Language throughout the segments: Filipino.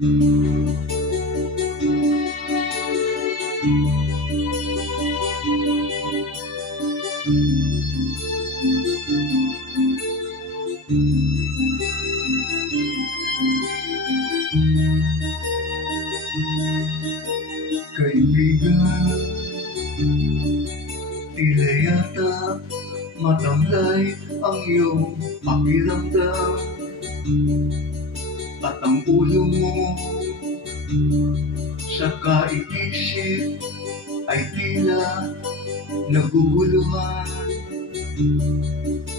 Kaibigan, tila yata matamlay ang iyong pakiramdam, at ang ulo mo sa kaisip ay tila naguguluhan.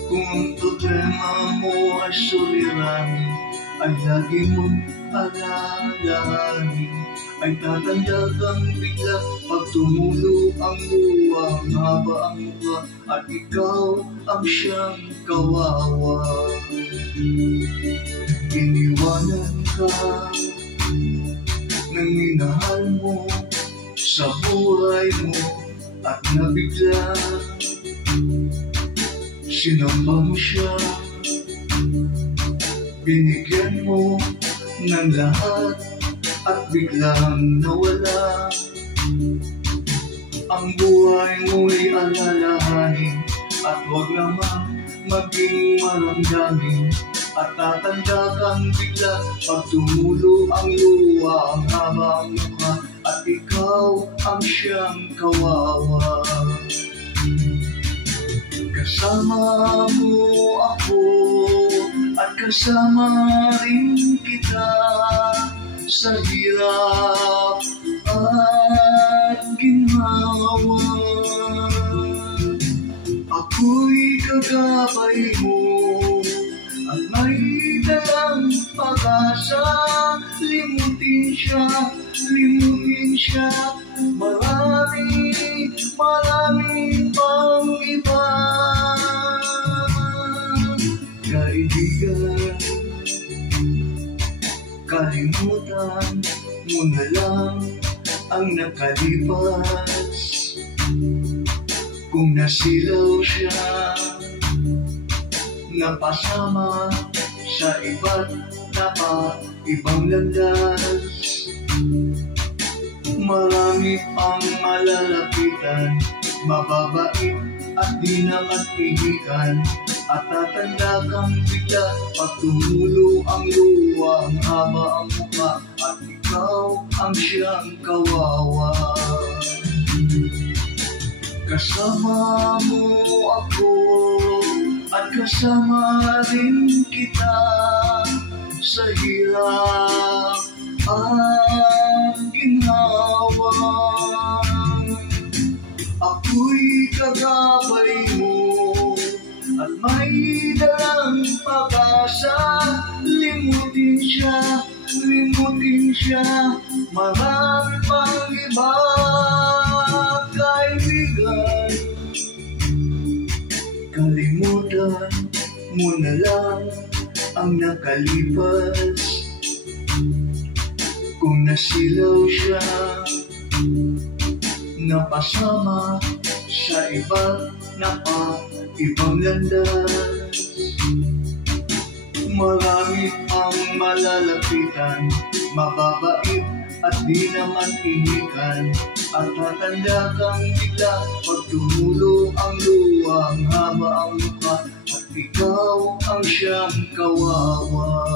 Kung ang problema mo ay suliranin, ay lagi mong alalahanin, ay tatanda kang bigla pag tumulo ang luha, haba ang mukha at ikaw ang siyang kawawa. Iniwanan ka ng minahal mo sa buhay mo at nabigla sinamba mo siya, binigyan mo ng lahat at biglang nawala. Ang buhay mo'y alalahanin at huwag naman maging maramdamin, at tatanda kang bigla pag tumulo ang luha, ang haba ang mukha at ikaw ang siyang kawawa. Kasama mo ako at kasama rin kita sa hirap at ginhawa. Ako'y kagabay mo at may dalang pag-asa. Limutin siya, marami pang iba. Kaibigan, kalimutan mo na lang ang nakalipas. Kung nasilaw siya, napasama sa ibang landas, marami pang malalapitan, mababait at di naman pihikan, at tatanda kang bigla pag tumulo ang luha, ang haba ang mukha at ikaw ang siyang kawawa. Kasama mo ako at kasama rin kita sa hirap at ginhawa. Ako'y kagabay mo at may dalang pag-asa. Limutin siya, marami pang iba. Kaibigan, kalimutan mo na lang ang nakalipas. Kung nasilaw siya, napasama sa ibang landas, marami pang malalapitan, mababait at di naman inikan, at tatanda kang bigla pag tumulo ang luha, ang haba ang mukha at ikaw ang siyang kawawa.